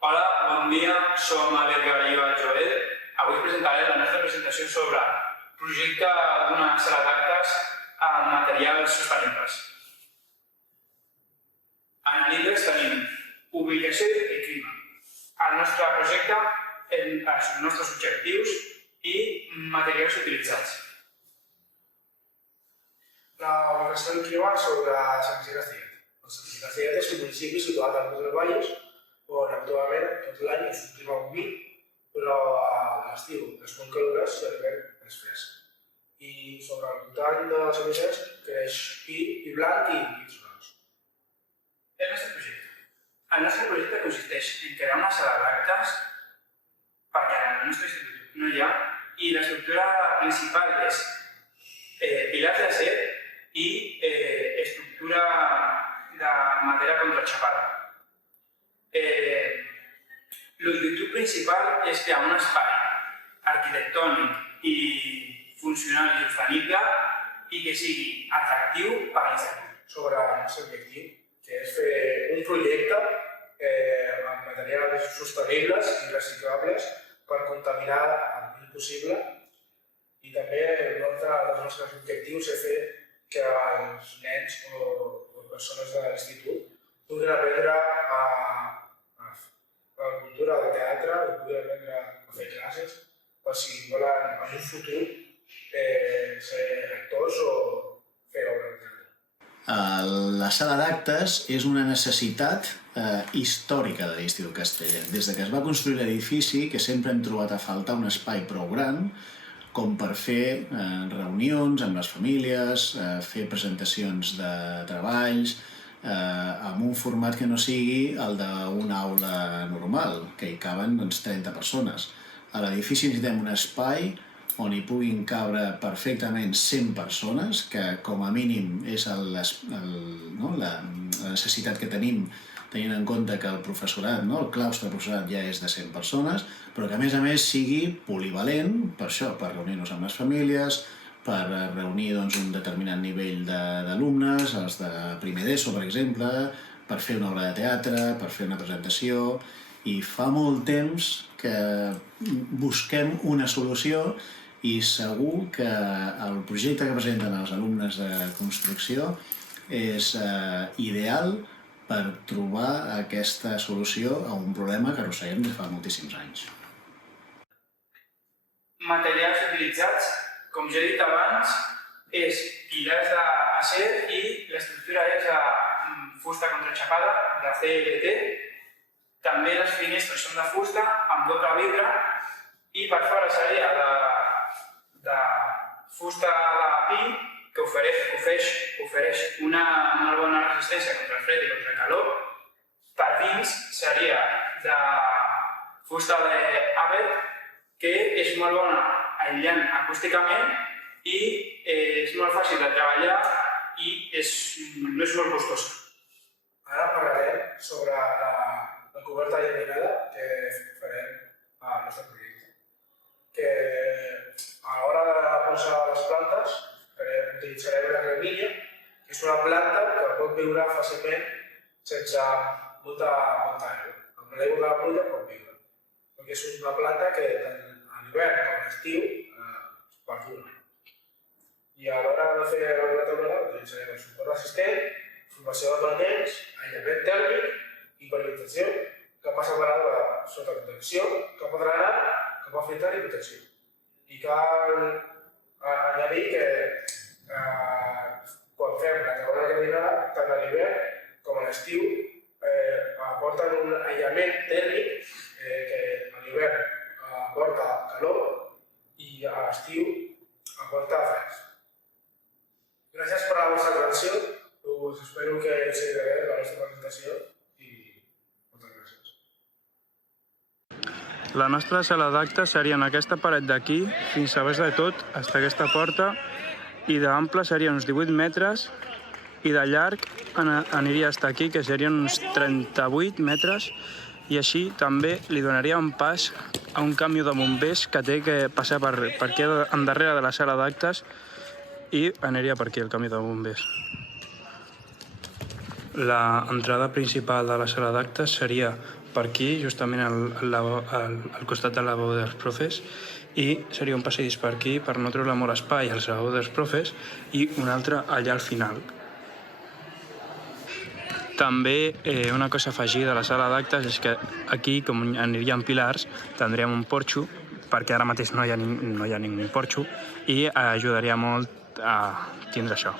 Hola, bon dia, som l'Edgar i el Joel. Avui presentaré la nostra presentació sobre el projecte d'una sala d'actes amb materials sostenibles. En l'índex tenim ubicació i clima. El nostre projecte, els nostres objectius i materials utilitzats. La ubicació del clima sobre Sant Isidre Castellet. Sant Isidre Castellet és un municipi situat al nord del Valles, on actualment tot l'any és un clima humit, però a l'estiu és molt calorós i a l'hivern és fresc. I sobre el voltant de Sant Isidre creix pi blanc i pins blancs. El nostre projecte consisteix en crear una sala d'actes perquè en el nostre institut no hi ha, i l'estructura principal és pilars d'acer i estructura de madera contraxapada. L'objectiu principal és crear un espai arquitectònic i funcional i sostenible i que sigui atractiu per a l'institut. Sobre el nostre objectiu, que és fer un projecte amb materials sostenibles i reciclables per contaminar el mínim possible, i també un altre dels nostres objectius és fer que els nens o persones de l'institut puguin aprendre a cultura de teatre, o puguin aprendre a fer classes, per si volen en un futur ser actors o fer obres de teatre. La sala d'actes és una necessitat històrica de l'Institut Castellet. Des que es va construir l'edifici, que sempre hem trobat a faltar un espai prou gran com per fer reunions amb les famílies, fer presentacions de treballs, amb un format que no sigui el d'una aula normal, que hi caben 30 persones. A l'edifici necessitem un espai on hi puguin cabre perfectament 100 persones, que com a mínim és la necessitat que tenim, tenint en compte que el professorat, el claustre del professorat ja és de 100 persones, però que a més sigui polivalent, per això, per reunir-nos amb les famílies, per reunir un determinat nivell d'alumnes, els de primer d'ESO, per exemple, per fer una obra de teatre, per fer una presentació, i fa molt temps que busquem una solució i segur que el projecte que presenten els alumnes de construcció és ideal per trobar aquesta solució a un problema que arrosseguem des de fa moltíssims anys. Materials utilitzats, com ja he dit abans, és pilars d'acer i l'estructura és fusta contraxapada de CLT. També les finestres són de fusta amb doble vidre i per fora seria de fusta de pi que ofereix una molt bona resistència contra el fred i contra el calor. Per dins seria de fusta d'àver, que és molt bona aïllant acústicament i és molt fàcil de treballar i no és molt costosa. Ara parlarem sobre la coberta llaminada que farem al nostre projecte. Que a l'hora de posar les plantes utilitzarem la gramínia, que és una planta que pot viure fàcilment sense molta aigua. Amb l'aigua de la pluja pot viure, perquè és una planta que tant a l'hivern com a l'estiu perdura. I a l'hora de fer la taulada utilitzarem el suport resistent, formació de pendents, aïllament tèrmic i polarització, que passa per aigua sota protecció, cap a drenat, cap a filtrar i protecció. I cal añadir que quan fem la taulada llaminada, tant a l'hivern com a l'estiu, aporten un aïllament tèrmic que a l'hivern aporta calor i a l'estiu aporta fresc. Gràcies per la vostra atenció, us espero que us agradi la nostra presentació i moltes gràcies. La nostra sala d'actes seria en aquesta paret d'aquí, fins a baix de tot, fins a aquesta porta, i d'ample serien uns 18 metres, i de llarg aniria fins aquí, que serien uns 38 metres, i així també li donaria un pas a un camió de bombers que té que passar per aquí endarrere de la sala d'actes i aniria per aquí el camió de bombers. L'entrada principal de la sala d'actes seria per aquí, justament al costat del lavabo dels profes, i seria un passadís per aquí per no treure molt espai al lavabo dels profes i un altre allà al final. També una cosa afegida a la sala d'actes és que aquí, com anirien pilars, tindríem un porxo, perquè ara mateix no hi ha ningú porxo, i ajudaria molt a tindre això.